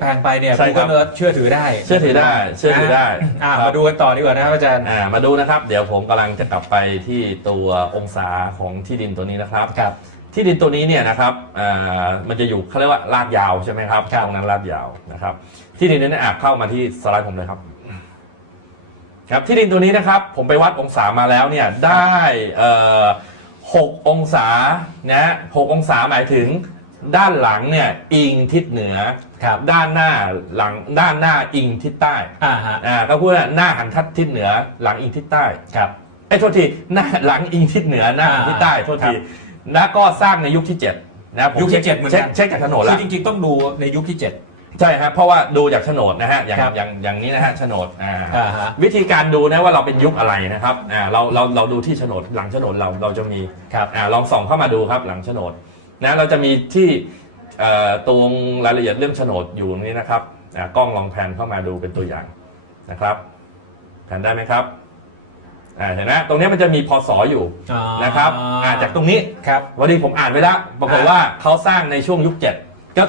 แพงไปเนี่ย ใช่ครับ Google Earth เชื่อถือได้เชื่อถือได้เชื่อถือได้อ่าครับ มาดูกันต่อดีกว่านะครับอาจารย์ อ่ามาดูนะครับ เดี๋ยวผมกำลังจะกลับไปที่ตัวองศาของที่ดินตัวนี้นะครับ ครับ ที่ดินตัวนี้เนี่ยนะครับอ่ามันจะอยู่เขาเรียกว่าลาดยาวใช่ไหมครับ ครับ ตรงนั้นลาดยาวนะครับ ที่ดินนี้เนี่ยอะเข้ามาที่สไลด์ผมเลยครับ ครับ ที่ดินตัวนี้นะครับ ผมไปวัดองศามาแล้วเนี่ย ได้เอ่อหกองศานะหกองศาหมายถึง ด้านหลังเนี่ยอิงทิศเหนือ ครับด้านหน้าหลังด้านหน้าอิงทิศใต้อ่าฮะอ่าก็พูดว่าหน้าหันทัศทิศเหนือ หลังอิงทิศใต้ครับ ไอ้ยโทษทีหน้าหลังอิงทิศเหนือหน้าหันทิศใต้โทษทีครับแล้วก็สร้างในยุคที่เจ็ดนะผมยุคที่ช็เจ็ดเหมือนกันเช็คจากโฉนดคืแล้อว จริงๆ ต้องดูในยุคที่7ใช่ครับเพราะว่าดูจากโฉนดนะฮะอย่างครับอย่างอย่างนี้นะฮะโฉนดอ่าอ่าฮะวิธีการดูนะว่าเราเป็นยุคอะไรนะครับอ่าเราเราเราดูที่โฉนดหลังโฉนดเราเราจะมีครับอ่าลองส่องเข้ามาดูครับหลังโฉนด นะเราจะมีที่เอ่อตรงรายละเอียดเรื่องโฉนดอยู่ตรงนี้นะครับอ่ากล้องลองแผนเข้ามาดูเป็นตัวอย่างนะครับแผนได้ไหมครับอ่าเห็นไหมตรงนี้มันจะมีพศอยู่อ๋อนะครับอ่าจากตรงนี้ครับวันนี้ผมอ่านไปแล้วปรากฏว่าเขาสร้างในช่วงยุคเจ็ด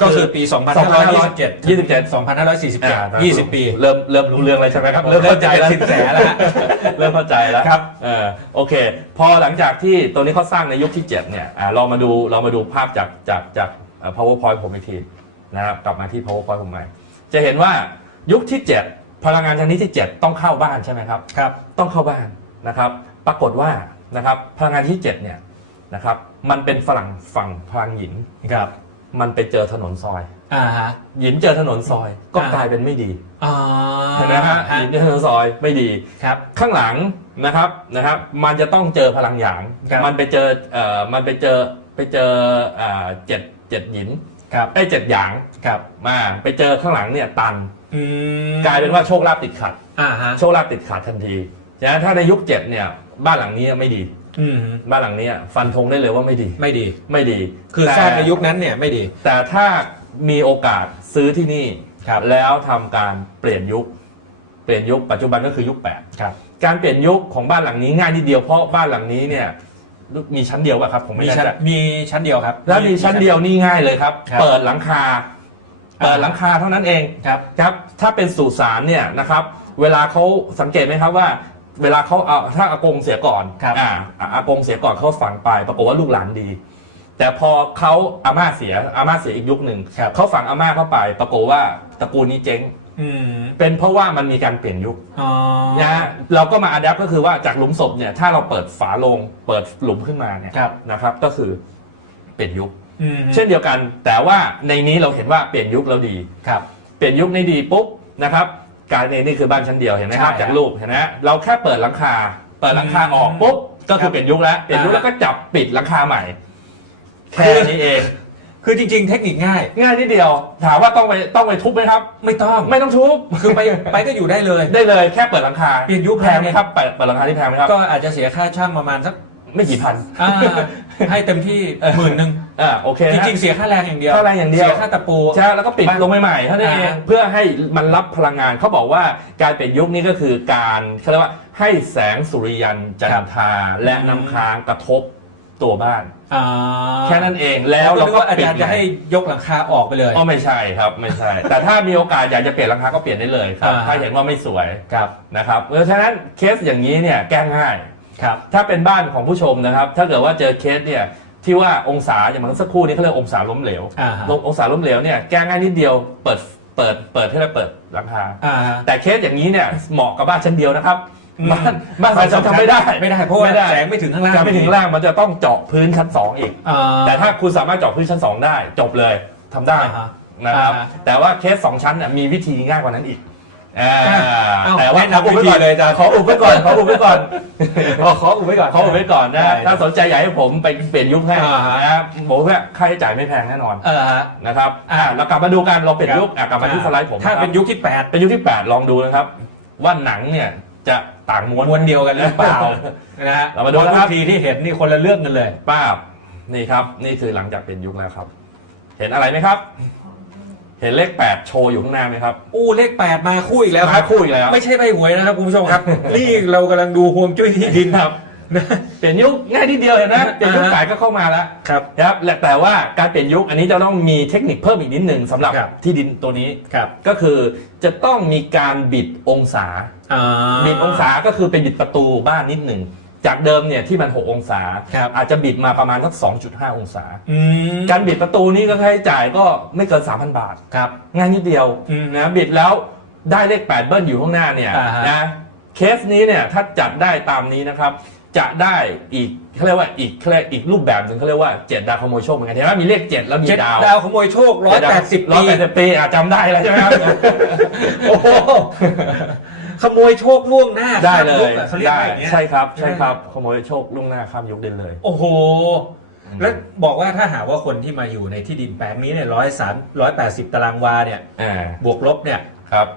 ก็คือปี 2527 27 2547 20 ปี เริ่มเริ่มรู้เรื่องอะไรใช่ไหมครับ เริ่มเข้าใจแล้วสินแสแล้วฮะเริ่มเข้าใจแล้วครับเออโอเค พอหลังจากที่ตัวนี้เขาสร้างในยุคที่ 7 เนี่ยอ่าเรามาดูเรามาดูภาพจากจากจากเอ่อ powerpoint ผมอีกทีนะครับกลับมาที่ powerpoint ผมใหม่ จะเห็นว่ายุคที่ 7 พลังงานชนิดที่ 7 ต้องเข้าบ้านใช่ไหมครับครับต้องเข้าบ้านนะครับปรากฏว่านะครับพลังงานที่ 7 เนี่ยนะครับมันเป็นฝรั่งฝั่งพลังหยินครับ มันไปเจอถนนซอย อ่าฮะ หยินเจอถนนซอย ก็อ่ากลายเป็นไม่ดีอ่าเห็นไหมฮะหยินเจอถนนซอยไม่ดี ครับ ข้างหลังนะครับนะครับ มันจะต้องเจอพลังหยาง ครับ มันไปเจอเอ่อมันไปเจอไปเจออ่าเจ็ดเจ็ดหยินครับไอ้ยเจ็ดหยางครับมาไปเจอข้างหลังเนี่ยตัน อืมกลายเป็นว่าโชคลาภติดขัด อ่าฮะ โชคลาภติดขัดทันทีฉะนั้นถ้าในยุคเจ็ดเนี่ยบ้านหลังนี้ไม่ดีอืม บ้านหลังนี้ฟันธงได้เลยว่าไม่ดี ไม่ดี ไม่ดี คือแต่สร้างในยุคนั้นเนี่ยไม่ดี แต่ถ้ามีโอกาสซื้อที่นี่ครับแล้วทำการเปลี่ยนยุค เปลี่ยนยุคปัจจุบันก็คือยุคครับ8การเปลี่ยนยุคของบ้านหลังนี้ง่ายนิดเดียวเพราะบ้านหลังนี้เนี่ยมีชั้นเดียวป่ะครับผมไม่มีแน่ชั้นใจมีชั้นเดียวครับ แล้วมีชั้นเดียวนี่ง่ายเลยครับครับเปิดหลังคาอ่าเปิดหลังคาเท่านั้นเองครับครับ ถ้าเป็นสุสานเนี่ยนะครับ เวลาเขาสังเกตไหมครับว่า เวลาเขาเอาถ้าอากงเสียก่อนครับอ่าอากงเสียก่อนเขาฝังไปปรากฏว่าลูกหลานดี แต่พอเขาอาม่าเสียอาม่าเสียอีกยุคหนึ่งครับ เขาฝังอาม่าเข้าไป ปรากฏว่าตระกูลนี้เจ๊ง อืมเป็นเพราะว่ามันมีการเปลี่ยนยุคอ๋อนะฮะเราก็มาอัดแอปก็คือว่าจากหลุมศพเนี่ยถ้าเราเปิดฝาโลงเปิดหลุมขึ้นมาเนี่ยครับนะครับ ก็คือเปลี่ยนยุค อืมเช่นเดียวกัน แต่ว่าในนี้เราเห็นว่าเปลี่ยนยุคแล้วดี ครับ เปลี่ยนยุคนี้ดีปุ๊บนะครับ การในนี่คือบ้านชั้นเดียวเห็นไหมครับใช่จากรูปเห็นไหมเราแค่เปิดหลังคา เปิดหลังคาออกปุ๊บก็คือเปลี่ยนยุคแล้วเปลี่ยนยุคอ่าแล้วก็จับปิดหลังคาใหม่แค่นี้เองคือจริง ๆ เทคนิคง่าย ง่ายนิดเดียว ถามว่าต้องไปต้องไปทุบไหมครับ ไม่ต้องไม่ต้องทุบคือไปไปก็อยู่ได้เลย ได้เลยแค่เปิดหลังคาเปลี่ยนยุค แพงไหมครับเปิดเปิดหลังคาที่แพงไหมครับก็อาจจะเสียค่าช่างประมาณสักไม่กี่พัน อ่าให้เต็มที่หมื่นหนึ่ง อ่าโอเคจนะริงๆเสียค่าแรงอย่างเดียวค่าแรงอย่างเดียวเสียค่าตะปู ใช่แล้วก็ปิดลงใหม่ๆเท่านั้นเองอ่า เพื่อให้มันรับพลังงานเขาบอกว่าการเปลี่ยนยุคนี้ก็คือการเขาเรียกว่าให้แสงสุริยันจันทราและน้ำค้างกระทบตัวบ้าน อ่าแค่นั้นเองแล้วเราเราก็ก็อาปิดจารย์จะให้ยกหลังคาออกไปเลย อ๋อไม่ใช่ครับไม่ใช่ แต่ถ้ามีโอกาสอยากจะเปลี่ยนราคาก็เปลี่ยนได้เลยครับอ่า ถ้าเห็นว่าไม่สวยครับนะครับเพราะฉะนั้นเคสอย่างนี้เนี่ยแก้ง่าย ครับ ถ้าเป็นบ้านของผู้ชมนะครับ ถ้าเกิดว่าเจอเคสเนี่ย ที่ว่าองศาอย่างเมื่อสักครู่นี้เขาเรียกองศาล้มเหลวอ่าฮะ ลงองศาล้มเหลวเนี่ยแก้ง่ายนิดเดียวเปิดเปิดเปิดให้เราเปิดหลังคา อ่าแต่เคสอย่างนี้เนี่ยเหมาะกับบ้านชั้นเดียวนะครับอืม บ้านบ้านสองชั้นทำไม่ได้ไม่ได้เพราะว่าไม่ได้แสงไม่ถึงข้างล่างจะไปถึงล่างมันจะต้องเจาะพื้นชั้นสองอีก อ่าแต่ถ้าคุณสามารถเจาะพื้นชั้นสองได้จบเลยทำได้อ่าฮะนะครับ อ่าฮะ แต่ว่าเคสสองชั้นเนี่ยมีวิธีง่ายกว่านั้นอีก อ่าเอ้าแต่ว่าแนะนำวิธีเลยอาจารย์ ขออุบไว้ก่อน ขออุบไว้ก่อน ขอขออุบไว้ก่อนขออุบไว้ก่อนนะได้ ถ้าสนใจอยากให้ผมไปเปลี่ยนยุคให้อ่าฮะ นะครับบอกว่าค่าใช้จ่ายไม่แพงแน่นอนเออฮะ นะครับอ่าเรากลับมาดูกันเราเปลี่ยนยุคอะกลับมาที่สไลด์ผมถ้าะครับเป็นยุคที่เป็นยุคที่ 8 ลองดูนะครับ ว่าหนังเนี่ยจะต่างม้วน8มวนเดียวกันหรือเปล่า นะฮะเรามาดูนะครับ ทุกทีที่เห็นนี่คนละเรื่องกันเลย ป้าบนี่ครับ นี่คือหลังจากเป็นยุคแล้วครับ เห็นอะไรไหมครับ เห็นเลข 8 โชว์อยู่ข้างหน้าไหมครับ อู้เลข8มาคู่อีกแล้วคมารับคู่อีกแล้วไม่ใช่ใบหวยนะครับคุณผู้ชมครับ นี่เรากำลังดูฮวงจุ้ยที่ดินครับเปลี่ยนยุคง่ายนิดเดียวเห็นไหมเปลี่ยนยุคอ่าฮะขายก็เข้ามาแล้วครับ นะครับและแต่ว่าการเปลี่ยนยุคอันนี้จะต้องมีเทคนิคเพิ่มอีกนิดหนึ่งสำหรับครับ ที่ดินตัวนี้ ครับก็คือจะต้องมีการบิดองศา อ่า บิดองศาก็คือเป็นบิดประตูบ้านนิดหนึ่ง จากเดิมเนี่ยที่มัน 6 องศา ครับอาจจะบิดมาประมาณสัก2.5 องศาอืมการบิดประตูนี้ก็ค่าใช้จ่ายก็ไม่เกิน 3,000 บาท ครับง่ายนิดเดียวอืมนะบิดแล้วได้เลข 8 เบิ้ลอยู่ข้างหน้าเนี่ยอ่าฮะ นะเคสนี้เนี่ยถ้าจัดได้ตามนี้นะครับ จะได้อีกเขาเรียกว่าอีกเขาเรียกอีกรูปแบบหนึ่งเขาเรียกว่าเจ็ดดาวขโมยโชคเหมือนกันเห็นไหมมีเลขเจ็ดแล้วมีเจ็ดดาวดาวขโมยโชคร้อยแปดสิบร้อยปีแปดสิบปีอะจำได้แล้วใช่ไหมครับ โอ้โห ขโมยโชคล่วงหน้าได้เลข้ามยกอะเขาเรียกได้ว่าอย่างเงี้ยใช่ครับใช่ครับขโมยโชคล่วงหน้าข้ามยุคได้เลย โอ้โห แล้วบอกว่าถ้าหากว่าคนที่มาอยู่ในที่ดินแปลงนี้เนี่ยร้อยสามร้อยแปดสิบตารางวาเนี่ย อ่าบวกลบเนี่ย ครับ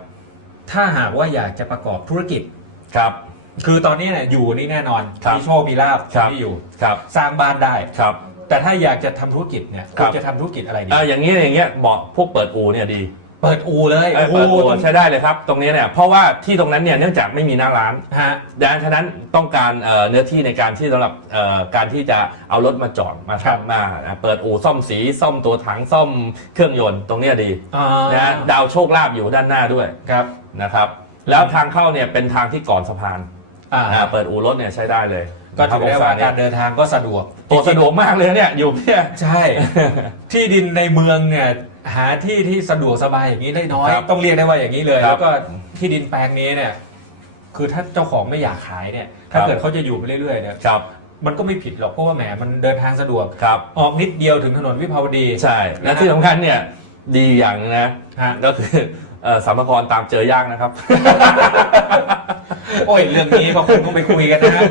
ถ้าหากว่าอยากจะประกอบธุรกิจ ครับ คือตอนนี้เนี่ยอยู่นี่แน่นอนครับมีโชคมีลาบครับ ที่อยู่ ครับสร้างบ้านได้ ครับ แต่ถ้าอยากจะทำธุรกิจเนี่ยคครับ วรจะทำธุรกิจอะไรดีอ่าอย่างนี้อย่างเงี้ยเหมาะพวกเปิดอูเนี่ยดี เปิดอูเลยเออเปิดอูใช้ได้เลยครับ ตรงนี้เนี่ยเพราะว่าที่ตรงนั้นเนี่ยเนื่องจากไม่มีหน้าร้านฮะดังนั้นต้องการเอ่อเนื้อที่ในการที่สำหรับเอ่อการที่จะเอารถมาจอดมาครับทำมาอะเปิดอู่ซ่อมสีซ่อมตัวถังซ่อมเครื่องยนต์ตรงเนี้ยดีอ่านะดาวโชคลาภอยู่ด้านหน้าด้วยครับนะครับ แล้วทางเข้าเนี่ยเป็นทางที่ก่อนสะพานอ่า อ่าเปิดอู่รถเนี่ยใช้ได้เลย ก็ถือได้ว่าองศการเดินทางก็สะดวกตัวสะดวกมากเลยเนี่ยอยู่เนี่ยใช่ ที่ดินในเมืองเนี่ยหาที่ที่สะดวกสบายอย่างนี้ได้น้อยครับต้องเรียกได้ว่าอย่างนี้เลยครับแล้วก็ที่ดินแปลงนี้เนี่ยคือถ้าเจ้าของไม่อยากขายเนี่ย ถ้าครับเกิดเขาจะอยู่ไปเรื่อยๆเนี่ยครับมันก็ไม่ผิดหรอกเพราะว่าแหมมันเดินทางสะดวกครับออกนิดเดียวถึงถนนวิภาวดีใช่และที่สำคัญเนี่ยดีอย่างนะฮะก็คือเอ่อสัมภาระตามเจอยากนะครับ โอ้ย เรื่องนี้ก็คงต้องไปคุยกันนะฮะ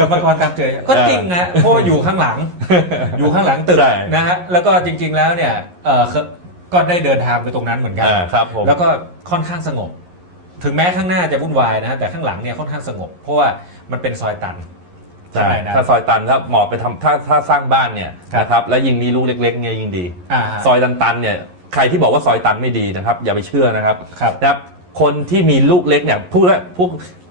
สมภากรตามเจอก็จริงนะเพราะว่าอยู่ข้างหลัง อยู่ข้างหลังตึกใช่นะฮะแล้วก็จริง ๆแล้วเนี่ยเออก็ได้เดินทางไปตรงนั้นเหมือนกันอ่าครับผมแล้วก็ค่อนข้างสงบ ถึงแม้ข้างหน้าจะวุ่นวายนะฮะแต่ข้างหลังเนี่ยค่อนข้างสงบ เพราะว่ามันเป็นซอยตันใช่นะถ้าซอยตันถ้าเหมาะไปทำถ้าถ้าสร้างบ้านเนี่ยครับนะครับแล้วยิ่งมีลูกเล็กๆเนี่ยยิ่งดีอ่าซอยตันๆเนี่ยใครที่บอกว่าซอยตันไม่ดีนะครับ อย่าไปเชื่อนะครับครับนะครับคนที่มีลูกเล็กเนี่ยผู้ผู้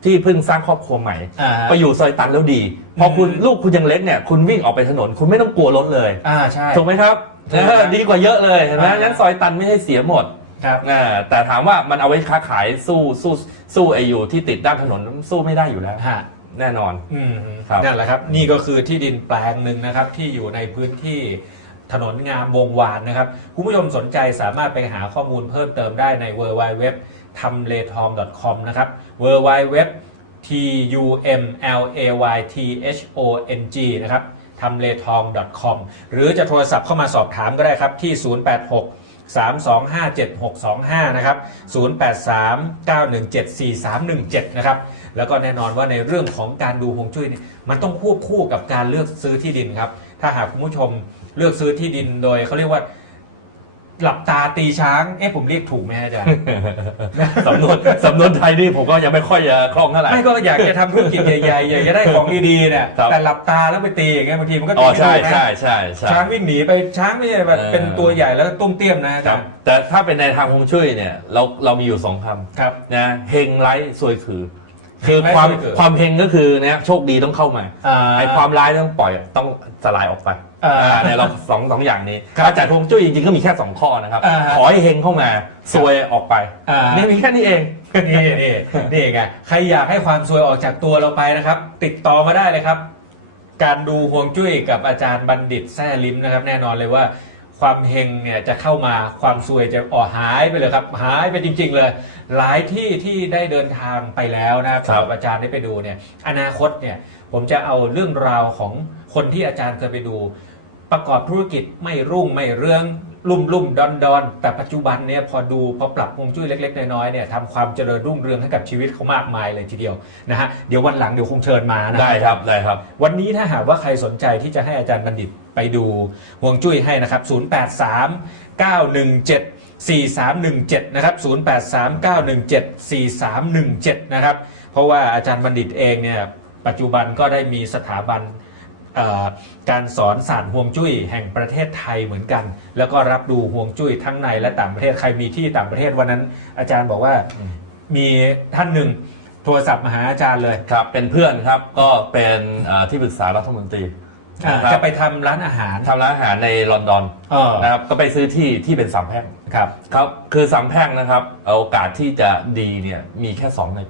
ที่เพิ่งสร้างครอบครัวใหม่ อ่าไปอยู่ซอยตันแล้วดี พอคุณอืมลูกคุณยังเล็กเนี่ยคุณวิ่งออกไปถนน คุณไม่ต้องกลัวรถเลย อ่าใช่ ถูกไหมครับใช่ครับเออดีกว่าเยอะเลยเห็นไหมอ่างั้ งั้นซอยตันไม่ให้เสียหมดครับ อ่าแต่ถามว่ามันเอาไว้ค้าขายสู้สู้สู้ไออยู่ที่ติดด้านถนนสู้ไม่ได้อยู่แล้ว ฮะ แน่นอน อืมครับนั่นแหละครับ นี่ก็คือที่ดินแปลงหนึ่งนะครับ ที่อยู่ในพื้นที่ถนนงามวงวานนะครับ คุณผู้ชมสนใจสามารถไปหาข้อมูลเพิ่มเติมได้ใน w w w ทำเลทอง .com นะครับ w w w t u m l a y t h o n g นะครับทำเลทอง .com หรือจะโทรศัพท์เข้ามาสอบถามก็ได้ครับที่ 086 3257625 นะครับ 083 917 4317 นะครับ แล้วก็แน่นอนว่าในเรื่องของการดูฮวงจุ้ยเนี่ยมันต้องควบคู่กับการเลือกซื้อที่ดินครับ ถ้าหากคุณผู้ชมเลือกซื้อที่ดินโดยเขาเรียกว่า หลับตาตีช้าง เอ๊ะผมเรียกถูกไหมฮะอาจารย์ สำนวนสำนวนไทยนี่ผมก็ยังไม่ค่อยจะคล่องเท่าไหร่ ไม่ก็อยากจะทำธุรกิจใหญ่ๆอยากจะได้ของดีๆเนี่ยครับ แต่หลับตาแล้วไปตีอย่างเงี้ยบางทีมันก็อ๋ตีอไม่ใช่ถูกนะใช่ใช่ใช่ ช้างวิ่งหนีไปช้างไม่ใช่แบบเออ เป็นตัวใหญ่แล้วก็ตุ้มเตี้ยมนะอาคจารับรย์แต่ถ้าเป็นในทางฮวงจุ้ยเนี่ยเราเรามีอยู่สองคครับำนะเฮงไร้ซวยคือ คือเฮงไร้ความซวยคือความเฮงก็คือเนี่ยโชคดีต้องเข้ามาอ่าไอ้ความร้ายต้องปล่อยต้องสลายออกไปอ่าอ่าเนี่ยเราสองสองอย่างนี้ครับถ้าจัดฮวงจุ้ยจริงๆก็มีแค่สองข้อนะครับอ่าฮะขอให้เฮงเข้ามาซวยออกไปอ่า เนี่ยมีแค่นี้เอง นี่นี่นี่ไงใครอยากให้ความสวยออกจากตัวเราไปนะครับ ติดต่อมาได้เลยครับ การดูห่วงจุ้ยกับอาจารย์บัณฑิตแซ่ลิมนะครับ แน่นอนเลยว่า ความเฮงเนี่ยจะเข้ามาความสวยจะออกหายไปเลยครับหายไปจริง ๆ เลย หลายที่ที่ได้เดินทางไปแล้วนะครับครับสำหรับอาจารย์ได้ไปดูเนี่ยอนาคตเนี่ยผมจะเอาเรื่องราวของคนที่อาจารย์เคยไปดู ประกอบธุรกิจไม่รุ่งไม่เรือง ลุ่มลุ่มดอนดอนแต่ปัจจุบันเนี่ยพอดูพอปรับฮวงจุ้ยเล็กๆน้อยๆเนี่ยทำความเจริญรุ่งเรืองให้กับชีวิตเขามากมายเลยทีเดียวนะฮะเดี๋ยววันหลังเดี๋ยวคงเชิญมานะได้ครับได้ครับ วันนี้ถ้าหากว่าใครสนใจที่จะให้อาจารย์บัณฑิตไปดูฮวงจุ้ยให้นะครับ 083 917 4317 นะครับ 083 917 4317 นะครับ เพราะว่าอาจารย์บัณฑิตเองเนี่ยปัจจุบันก็ได้มีสถาบันเอ่อ การสอนศาสตร์ฮวงจุ้ยแห่งประเทศไทยเหมือนกัน แล้วก็รับดูห่วงจุ้ยทั้งในและต่างประเทศใครมีที่ต่างประเทศวันนั้น อาจารย์บอกว่ามีท่านหนึ่งโทรศัพท์มาหาอาจารย์เลยครับ เป็นเพื่อนครับก็เป็นที่ปรึกษารัฐมนตรี อ่านะครับ จะไปทำร้านอาหาร ทำร้านอาหารในลอนดอนเออ นะครับก็ไปซื้อที่ที่เป็นสามแพร่งครับครับคือสามแพร่งนะครับโอกาสที่จะดีเนี่ยมีแค่ 2 ใน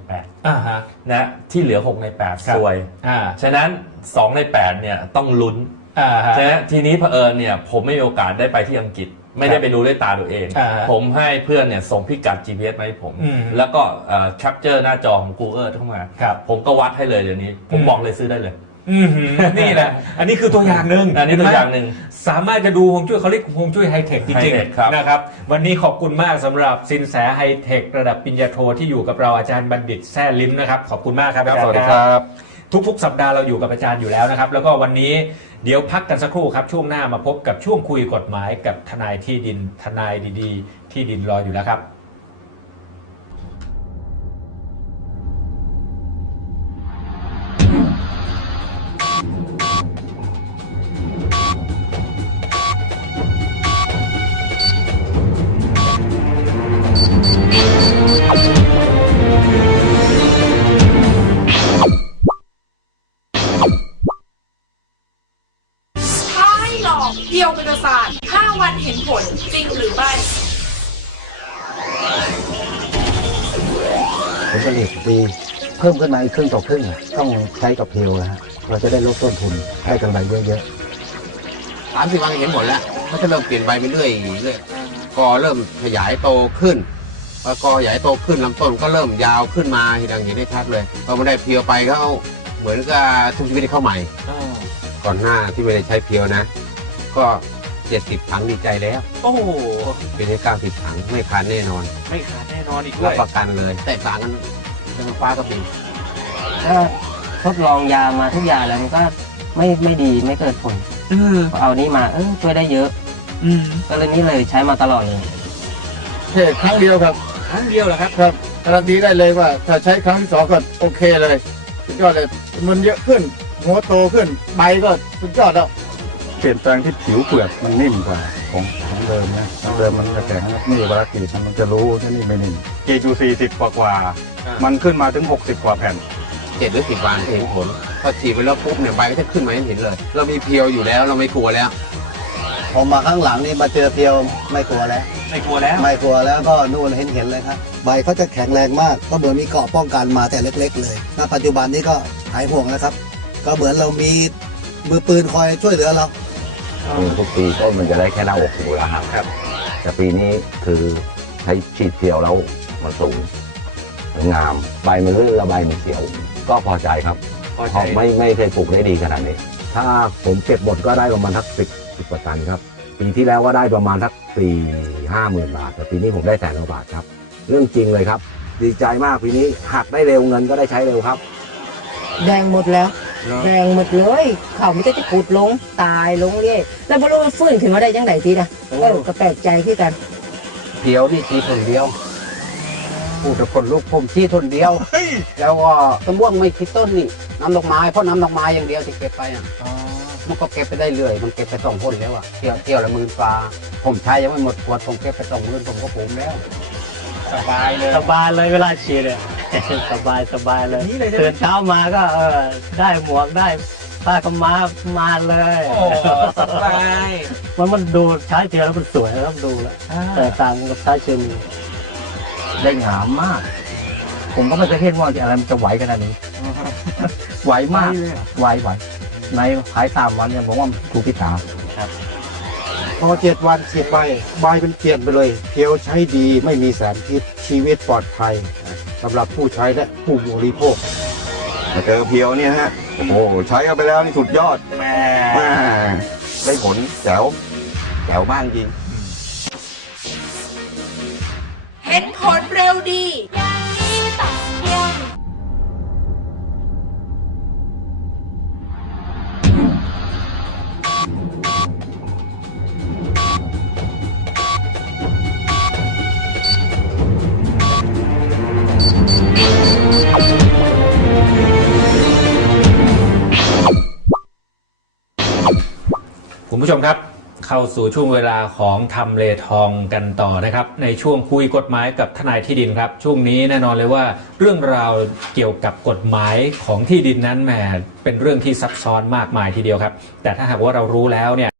อ่าฮะ 8 นะที่เหลือ 6 ใน ครับ8สวย อ่าฉะนั้น 2 ใน 8 เนี่ยต้องลุ้นอ่าฮะ ฉะนั้นทีนี้เผอิญเนี่ยผมไม่มีโอกาสได้ไปที่อังกฤษ ไม่ได้ไปดูด้วยตาตัวเอง อ่าผมให้เพื่อนเนี่ยส่งพิกัด GPS มาให้ผม อืม แล้วก็แคปเจอร์หน้าจอของ Google เข้ามา ครับ ผมก็วัดให้เลยเดี๋ยวนี้ ผมอืมบอกเลยซื้อได้เลย อืมนี่แหละ อันนี้คือตัวอย่างหนึ่งอันนี้ตัวอย่างหนึ่งสามารถจะดูฮวงจุ้ยเขาเรียกฮวงจุ้ยไฮเทคจริง High-tech ครับๆนะครับ วันนี้ขอบคุณมากสำหรับสินแสไฮเทคระดับปริญญาโทที่อยู่กับเราอาจารย์บัณฑิตแซ่ลิ้มนะครับ ขอบคุณมากครับอาจารย์สวัสดีครับทุกๆ สัปดาห์เราอยู่กับอาจารย์อยู่แล้วนะครับ แล้วก็วันนี้เดี๋ยวพักกันสักครู่ครับ ช่วงหน้ามาพบกับช่วงคุยกฎหมายกับทนายที่ดินทนายดีๆ ที่ดินรออยู่แล้วครับ วันเห็นผลจริงหรือไม่ผลผลิตดีเพิ่มขึ้นมาอีกครึ่งต่อครึ่งอะต้องใช้กับเพลนะฮะเราจะได้ลดต้นทุนให้กำไรเยอะสามสิบวันเห็นผลแล้วเขาจะเริ่มเปลี่ยนใบไปเรื่อยเรื่อยกอเริ่มขยายโตขึ้นพอกอขยายโตขึ้นลำต้นก็เริ่มยาวขึ้นมาดังเห็นได้ชัดเลยพอมาได้เพียวไปเขาเหมือนกับทุกชีวิตที่เข้าใหม่ ก่อนหน้าที่ไม่ได้ใช้เพียวนะ ก็ เจ็ดสิบถังดีใจแล้ว โอ้โห เป็นให้เก้าสิบถังไม่ขาดแน่นอนไม่ขาดแน่นอนอีกด้รัวบยประกันเลย แตกต่างกันเรื่องฟ้ากับดินถ้าทดลองยามาทุกอย่างแล้วมันก็ไม่ไม่ดีไม่เกิดผลอืมพอเอานี้มาเออช่วยได้เยอะ อืมก็เลยนี่เลยใช้มาตลอดเลยแค่ครั้งเดียวครับครั้งเดียวเหรอครับ ครับการันตีได้เลยว่า ถ้าใช้ครั้งที่สองก็โอเคเลยสุดยอดเลยมันเยอะขึ้นหัวโตขึ้นใบก็สุดยอดแล้วๆเป ลี่ยนแปลงที่ผิวเปลือกมันนิ่มกว่าของของเดิมนะของเดิมมันจะแข็งนี่เวลากรีดมันจะรู้ว่านี่ไม่นิ่มกรีดอยู่40กว่ากว่า มันขึ้นมาถึง 60 กว่าแผ่นเจ็ดหรือสิบวันเห็นผลพอฉีดไปแล้วปุ๊บเนี่ยใบก็จะขึ้นมาให้เห็นเลย เรามีเพียวอยู่แล้วเราไม่กลัวแล้วผมมาข้างหลังนี่มาเจอเพียวไม่กลัวแล้ว ไม่กลัวแล้ว ไม่กลัวแล้วก็นู่นเห็นเห็นเลยครับ ใบเขาจะแข็งแรงมาก ก็เหมือนมีเกราะป้องกันมาแต่เล็ก ๆ เลยณปัจจุบันนี้ก็หายห่วงแล้วครับ ก็เหมือนเรามีมือปืนคอยช่วยเหลือเรา ทุกปีต้นมันจะได้แค่หน้าอกอยู่แล้วครับครับ แต่ปีนี้คือใช้ฉีดเพียวแล้วมันสูงงาม ใบมันลื่นและใบมันเขียว ก็พอใจครับพอเพใจราะไม่ไม่เคยปลูกได้ดีขนาดนี้ ถ้าผมเก็บหมดก็ได้ประมาณทักสิบสิบกว่าตันครับ ปีที่แล้วก็ได้ประมาณทักสี่ห้าหมื่นบาท แต่ปีนี้ผมได้แสนกว่าบาทครับ เรื่องจริงเลยครับ ดีใจมากปีนี้หักได้เร็วเงินก็ได้ใช้เร็วครับ แดงหมดแล้ว แดงหมดเลย เขามันก็จะขุดลงตายลงเรื่อยแล้วไม่รู้มันฟื้นขึ้นมาได้ยังไงทีนะเออก็แปลกใจขึ้นกันเพียวนี่ฉีดคนเดียวพูดกับคนลูกผมฉีดคนเดียว แล้วก็ต้นม่วงไม่คิดต้นนี่น้ำดอกไม้เพราะน้ำดอกไม้อย่างเดียวที่เก็บไปอะมันก็เก็บไปได้เรื่อย มันเก็บไปสองคนแล้วอะเที่ยวเที่ยวละหมื่นฟ้าผมใช้ยังไม่หมดขวดผมเก็บไปสองหมื่นผมก็ปลูกแล้ว สบายเลย สบายเลยเวลาฉีดเนี่ย สบายสบายเลยนี่เลยใช่ไหมตื่นเช้ามาก็เออได้หมวกได้ผ้าขาวม้ามาเลยโอ้สบายมันมันดูใช้เทียแล้วมันสวยแล้วดูแล้วแต่ต่างกับใช้เคมีได้งามมาก ผมก็ไม่เคยเห็นว่าอะไรมันจะไหวขนาดนี้ ไหวมากไหวไหวในภายสามวันเนี่ยผมว่าถูกพิษา พอเจ็ดวันฉีดใบใบเป็นเปลี่ยนไปเลยเพียวใช้ดีไม่มีสารพิษชีวิตปลอดภัยสำหรับผู้ใช้และผู้บริโภคมาเจอเพียวเนี่ยฮะโอ้โหใช้กันไปแล้วนี่สุดยอดแม่แม่ได้ผลแจ๋วแจ๋วมากจริง เห็นผลเร็วดีที่ตัด ผู้ชมครับเข้าสู่ช่วงเวลาของทำเลทองกันต่อนะครับ ในช่วงคุยกฎหมายกับทนายที่ดินครับ ช่วงนี้แน่นอนเลยว่า เรื่องราวเกี่ยวกับกฎหมายของที่ดินนั้นแหมเป็นเรื่องที่ซับซ้อนมากมายทีเดียวครับ แต่ถ้าหากว่าเรารู้แล้วเนี่ย